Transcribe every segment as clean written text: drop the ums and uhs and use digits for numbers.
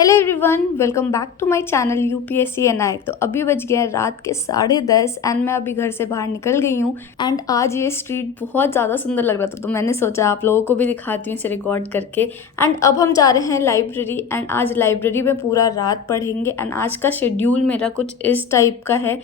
Hello everyone, welcome back to my channel UPSC NI. तो अभी बज गया है रात के 10:30 एंड मैं अभी घर से बाहर निकल गई हूँ। एंड आज ये स्ट्रीट बहुत ज़्यादा सुंदर लग रहा था, तो मैंने सोचा आप लोगों को भी दिखाती हूँ इसे रिकॉर्ड करके। एंड अब हम जा रहे हैं लाइब्रेरी, एंड आज लाइब्रेरी में पूरा रात पढ़ेंगे। एंड आज का शेड्यूल मेरा कुछ इस टाइप का है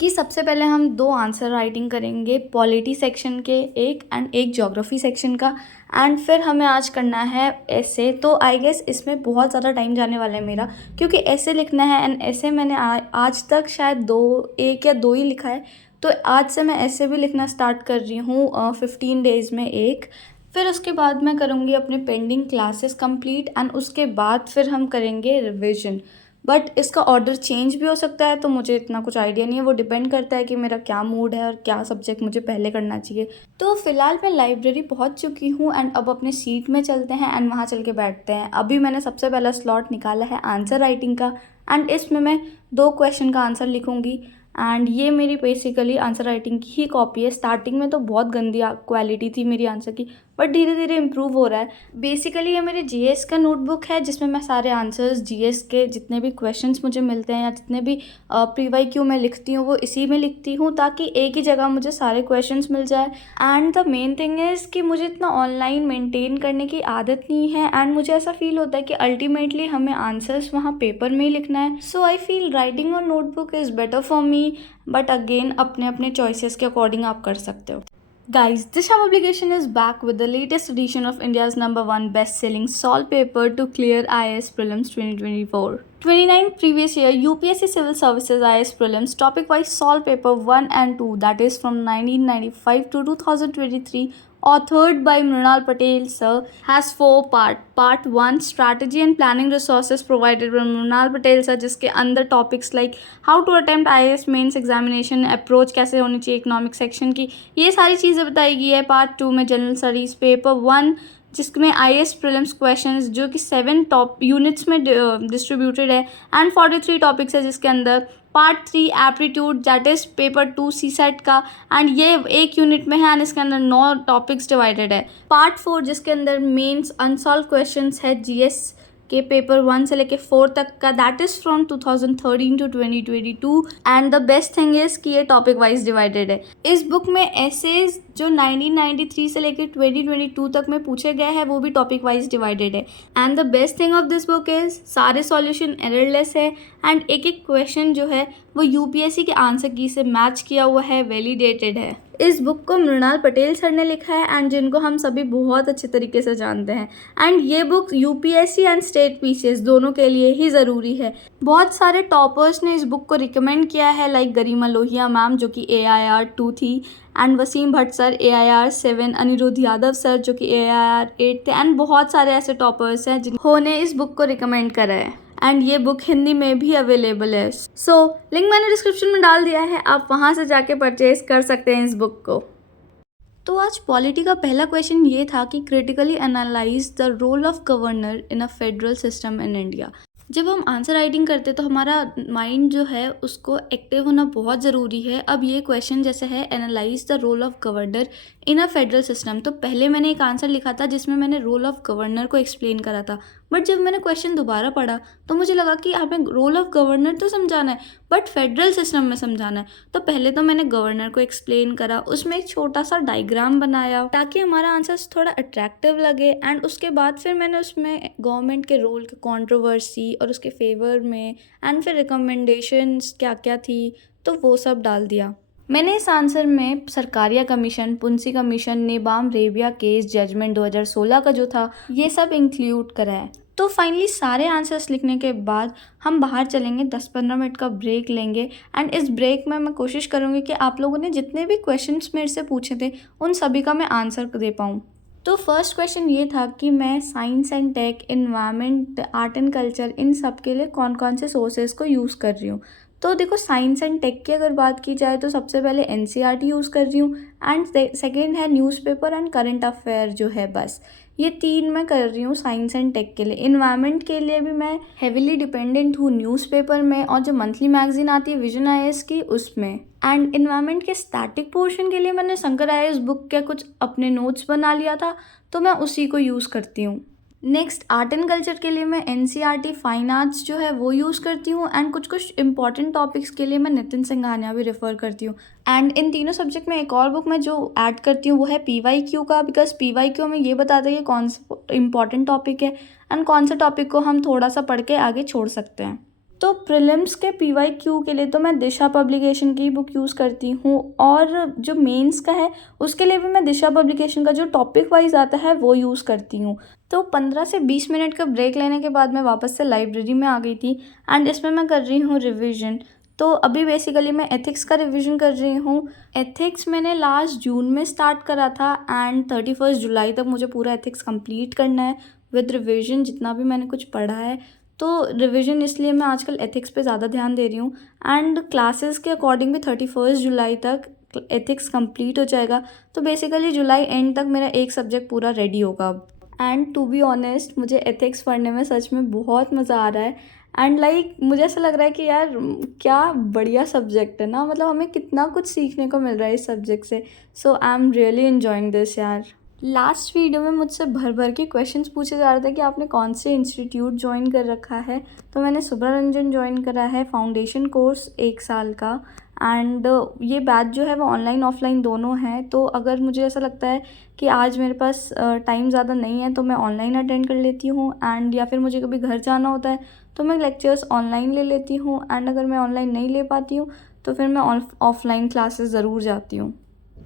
कि सबसे पहले हम 2 आंसर राइटिंग करेंगे, पॉलिटी सेक्शन के एक ज्योग्राफी सेक्शन का। एंड फिर हमें आज करना है ऐसे। तो आई गेस इसमें बहुत ज़्यादा टाइम जाने वाला है मेरा, क्योंकि ऐसे लिखना है। एंड ऐसे मैंने आज तक शायद 1 या 2 ही लिखा है। तो आज से मैं ऐसे भी लिखना स्टार्ट कर रही हूँ 15 डेज़ में एक। फिर उसके बाद मैं करूँगी अपने पेंडिंग क्लासेस कंप्लीट, एंड उसके बाद फिर हम करेंगे रिविजन। बट इसका ऑर्डर चेंज भी हो सकता है, तो मुझे इतना कुछ आइडिया नहीं है। वो डिपेंड करता है कि मेरा क्या मूड है और क्या सब्जेक्ट मुझे पहले करना चाहिए। तो फिलहाल मैं लाइब्रेरी पहुंच चुकी हूँ, एंड अब अपने सीट में चलते हैं एंड वहाँ चल के बैठते हैं। अभी मैंने सबसे पहला स्लॉट निकाला है आंसर राइटिंग का, एंड इसमें मैं 2 क्वेश्चन का आंसर लिखूँगी। एंड ये मेरी बेसिकली आंसर राइटिंग की ही कॉपी है। स्टार्टिंग में तो बहुत गंदी क्वालिटी थी मेरी आंसर की, बट धीरे धीरे इम्प्रूव हो रहा है। बेसिकली ये मेरे जीएस का नोटबुक है, जिसमें मैं सारे आंसर्स जीएस के जितने भी क्वेश्चंस मुझे मिलते हैं या जितने भी प्रीवाईक्यू में लिखती हूँ वो इसी में लिखती हूँ, ताकि एक ही जगह मुझे सारे क्वेश्चंस मिल जाए। And the main thing is कि मुझे इतना ऑनलाइन मेंटेन करने की आदत नहीं है, एंड मुझे ऐसा फील होता है कि अल्टीमेटली हमें आंसर्स वहाँ पेपर में ही लिखना है। So I feel writing on notebook is better for me, but again अपने अपने चॉइसेस के अकॉर्डिंग आप कर सकते हो। Guys, Disha Publication is back with the latest edition of India's #1 best-selling solve paper to clear IAS Prelims 2024. 29 previous year UPSC Civil Services IAS Prelims topic-wise solve paper 1 and 2, that is from 1995 to 2023, authored by Mrinal Patel sir, has 4 parts. Part 1 strategy and planning resources provided by Mrinal Patel sir, जिसके अंदर topics like how to attempt IAS mains examination, approach कैसे होनी चाहिए economic section की, ये सारी चीज़ें बताई गई है। पार्ट 2 में जनरल स्टडीज़ पेपर 1, जिसमें IAS प्रीलिम्स क्वेश्चंस जो कि 7 टॉप यूनिट्स में डिस्ट्रीब्यूटेड है, एंड 43 टॉपिक्स है जिसके अंदर। Part 3 aptitude, that is paper 2 CSET का, एंड ये एक यूनिट में है, एंड इसके अंदर 9 टॉपिक्स डिवाइडेड है। पार्ट 4 जिसके अंदर मेंस अनसॉल्व क्वेश्चंस है जीएस के पेपर 1 से लेके 4 तक का, that is from 2013 to 2022। And the best thing is कि ये टॉपिक वाइज डिवाइडेड है। इस बुक में एसेज जो 1993 से लेके 2022 तक में पूछे गए हैं वो भी टॉपिक वाइज डिवाइडेड है। And the best thing of this book is सारे सॉल्यूशन एररलेस है, एंड एक एक क्वेश्चन जो है वो यूपीएससी के आंसर की से मैच किया हुआ है, वैलिडेटेड है। इस बुक को मृणाल पटेल सर ने लिखा है, एंड जिनको हम सभी बहुत अच्छे तरीके से जानते हैं। एंड ये book UPSC and state PCS दोनों के लिए ही ज़रूरी है। बहुत सारे टॉपर्स ने इस बुक को रिकमेंड किया है, लाइक गरिमा लोहिया मैम जो कि AIR 2 थी, and Wasim Bhatt sir AIR 7, Aniruddh Yadav sir जो कि AIR 8 थे, एंड बहुत सारे ऐसे टॉपर्स हैं जिन्होंने इस बुक को रिकमेंड करा है। एंड ये बुक हिंदी में भी अवेलेबल है। सो लिंक मैंने डिस्क्रिप्शन में डाल दिया है, आप वहाँ से जाके परचेज कर सकते हैं इस बुक को। तो आज पॉलिटी का पहला क्वेश्चन ये था कि critically analyse the role of governor in a federal system in India. जब हम आंसर राइटिंग करते तो हमारा माइंड जो है उसको एक्टिव होना बहुत ज़रूरी है। अब ये क्वेश्चन जैसे है analyse the role of governor in a federal system, तो पहले मैंने एक आंसर लिखा था जिसमें मैंने रोल ऑफ गवर्नर को एक्सप्लेन करा था। बट जब मैंने क्वेश्चन दोबारा पढ़ा तो मुझे लगा कि हमें रोल ऑफ गवर्नर तो समझाना है बट फेडरल सिस्टम में समझाना है। तो पहले तो मैंने गवर्नर को एक्सप्लेन करा, उसमें एक छोटा सा डायग्राम बनाया ताकि हमारा आंसर थोड़ा अट्रैक्टिव लगे, एंड उसके बाद फिर मैंने उसमें गवर्नमेंट के रोल के कंट्रोवर्सी और उसके फेवर में, एंड फिर रिकमेंडेशंस क्या क्या थी तो वो सब डाल दिया। मैंने इस आंसर में Sarkaria commission, Punchhi commission, Nebam Rebia case judgment 2016 का जो था ये सब इंक्लूड करा है। तो फाइनली सारे आंसर्स लिखने के बाद हम बाहर चलेंगे, 10-15 मिनट का ब्रेक लेंगे, एंड इस ब्रेक में मैं कोशिश करूँगी कि आप लोगों ने जितने भी क्वेश्चंस मेरे से पूछे थे उन सभी का मैं आंसर दे पाऊँ। तो फर्स्ट क्वेश्चन ये था कि मैं science and tech, environment, art and culture, इन सब के लिए कौन कौन से सोर्सेज को यूज़ कर रही हूँ। तो देखो साइंस एंड टेक की अगर बात की जाए तो सबसे पहले NCERT यूज़ कर रही हूँ, एंड सेकेंड है न्यूज़पेपर एंड करंट अफेयर जो है, बस ये 3 मैं कर रही हूँ साइंस एंड टेक के लिए। इन्वायरमेंट के लिए भी मैं हेविली डिपेंडेंट हूँ न्यूज़पेपर में और जो मंथली मैगजीन आती है विजन IAS की उसमें। एंड इन्वायरमेंट के स्टैटिक पोर्शन के लिए मैंने शंकर IAS बुक के कुछ अपने नोट्स बना लिया था, तो मैं उसी को यूज़ करती हूँ। नेक्स्ट आर्ट एंड कल्चर के लिए मैं एनसीईआरटी फाइन आर्ट्स जो है वो यूज़ करती हूँ, एंड कुछ कुछ इंपॉर्टेंट टॉपिक्स के लिए मैं नितिन सिंघानिया भी रेफ़र करती हूँ। एंड इन तीनों सब्जेक्ट में एक और बुक मैं जो ऐड करती हूँ वो है पीवाईक्यू का, बिकॉज पीवाईक्यू में ये बताता है कि कौन सा इंपॉर्टेंट टॉपिक है एंड कौन से टॉपिक को हम थोड़ा सा पढ़ के आगे छोड़ सकते हैं। तो प्रीलिम्स के पीवाईक्यू के लिए तो मैं दिशा पब्लिकेशन की बुक यूज़ करती हूँ, और जो मेंस का है उसके लिए भी मैं दिशा पब्लिकेशन का जो टॉपिक वाइज आता है वो यूज़ करती हूँ। तो 15 से 20 मिनट का ब्रेक लेने के बाद मैं वापस से लाइब्रेरी में आ गई थी, एंड इसमें मैं कर रही हूँ रिविज़न। तो अभी बेसिकली मैं एथिक्स का रिवीजन कर रही हूँ। एथिक्स मैंने लास्ट जून में स्टार्ट करा था, एंड 31 जुलाई तक मुझे पूरा एथिक्स कंप्लीट करना है विद रिवीजन, जितना भी मैंने कुछ पढ़ा है। तो रिवीजन इसलिए मैं आजकल एथिक्स पे ज़्यादा ध्यान दे रही हूँ, एंड क्लासेस के अकॉर्डिंग भी 31 जुलाई तक एथिक्स कंप्लीट हो जाएगा। तो बेसिकली जुलाई एंड तक मेरा एक सब्जेक्ट पूरा रेडी होगा अब। एंड टू बी ऑनेस्ट मुझे एथिक्स पढ़ने में सच में बहुत मज़ा आ रहा है, एंड मुझे ऐसा लग रहा है कि यार क्या बढ़िया सब्जेक्ट है ना, मतलब हमें कितना कुछ सीखने को मिल रहा है इस सब्जेक्ट से। So I am really enjoying this यार। लास्ट वीडियो में मुझसे भर भर के क्वेश्चंस पूछे जा रहे थे कि आपने कौन से इंस्टीट्यूट ज्वाइन कर रखा है। तो मैंने सुब्ररंजन ज्वाइन करा है, फाउंडेशन कोर्स 1 साल का, एंड ये बैच जो है वो ऑनलाइन ऑफलाइन दोनों हैं। तो अगर मुझे ऐसा लगता है कि आज मेरे पास टाइम ज़्यादा नहीं है तो मैं ऑनलाइन अटेंड कर लेती हूँ, एंड या फिर मुझे कभी घर जाना होता है तो मैं लेक्चर्स ऑनलाइन ले लेती हूँ, एंड अगर मैं ऑनलाइन नहीं ले पाती हूँ तो फिर मैं ऑफलाइन क्लासेस ज़रूर जाती हूँ।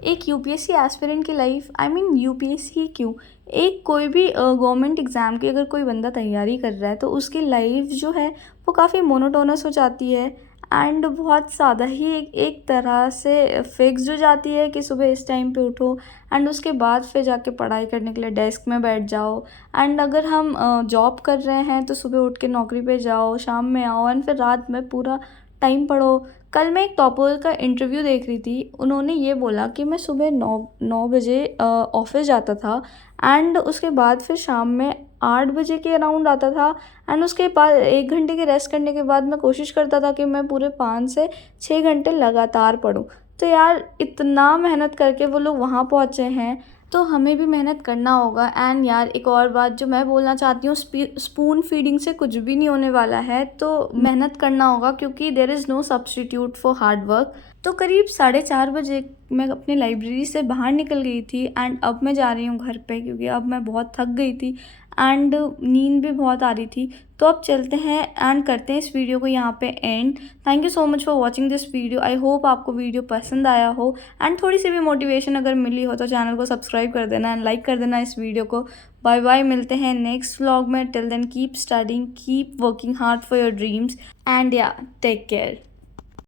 एक यूपीएससी एस्पिरेंट की लाइफ, आई मीन यूपीएससी ही क्यों, एक कोई भी गवर्नमेंट एग्ज़ाम की अगर कोई बंदा तैयारी कर रहा है तो उसकी लाइफ जो है वो काफ़ी मोनोटोनस हो जाती है, एंड बहुत ज़्यादा ही एक तरह से फिक्स हो जाती है कि सुबह इस टाइम पे उठो, एंड उसके बाद फिर जाके पढ़ाई करने के लिए डेस्क में बैठ जाओ। एंड अगर हम जॉब कर रहे हैं तो सुबह उठ के नौकरी पे जाओ, शाम में आओ, एंड फिर रात में पूरा टाइम पढ़ो। कल मैं एक टॉपर का इंटरव्यू देख रही थी, उन्होंने ये बोला कि मैं सुबह 9 बजे ऑफिस जाता था, एंड उसके बाद फिर शाम में 8 बजे के अराउंड आता था, एंड उसके बाद 1 घंटे की रेस्ट करने के बाद मैं कोशिश करता था कि मैं पूरे 5 से 6 घंटे लगातार पढूं। तो यार इतना मेहनत करके वो लोग वहाँ पहुँचे हैं, तो हमें भी मेहनत करना होगा। एंड यार एक और बात जो मैं बोलना चाहती हूँ, स्पून फीडिंग से कुछ भी नहीं होने वाला है, तो मेहनत करना होगा क्योंकि there is no substitute for hard work. तो करीब 4:30 बजे मैं अपनी लाइब्रेरी से बाहर निकल गई थी, एंड अब मैं जा रही हूँ घर पे क्योंकि अब मैं बहुत थक गई थी, एंड नींद भी बहुत आ रही थी। तो अब चलते हैं एंड करते हैं इस वीडियो को यहाँ पे and. Thank you so much for watching this video. I hope आपको वीडियो पसंद आया हो, एंड थोड़ी सी भी मोटिवेशन अगर मिली हो तो चैनल को सब्सक्राइब कर देना एंड लाइक कर देना इस वीडियो को। बाय बाय, मिलते हैं नेक्स्ट व्लॉग में। Till then keep studying, keep working hard for your dreams, and yeah take care.